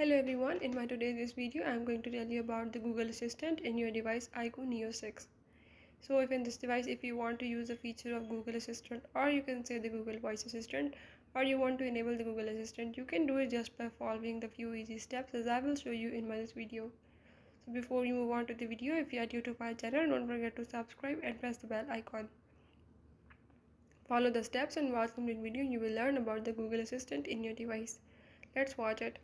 Hello everyone, in my today's video I am going to tell you about the Google Assistant in your device IQOO Neo 6. So in this device, if you want to use the feature of Google Assistant, or you can say the Google Voice Assistant, or you want to enable the Google Assistant, you can do it just by following the few easy steps as I will show you in this video. So before you move on to the video, if you are new to my channel, don't forget to subscribe and press the bell icon. Follow the steps and watch the complete video. You will learn about the Google Assistant in your device. Let's watch it.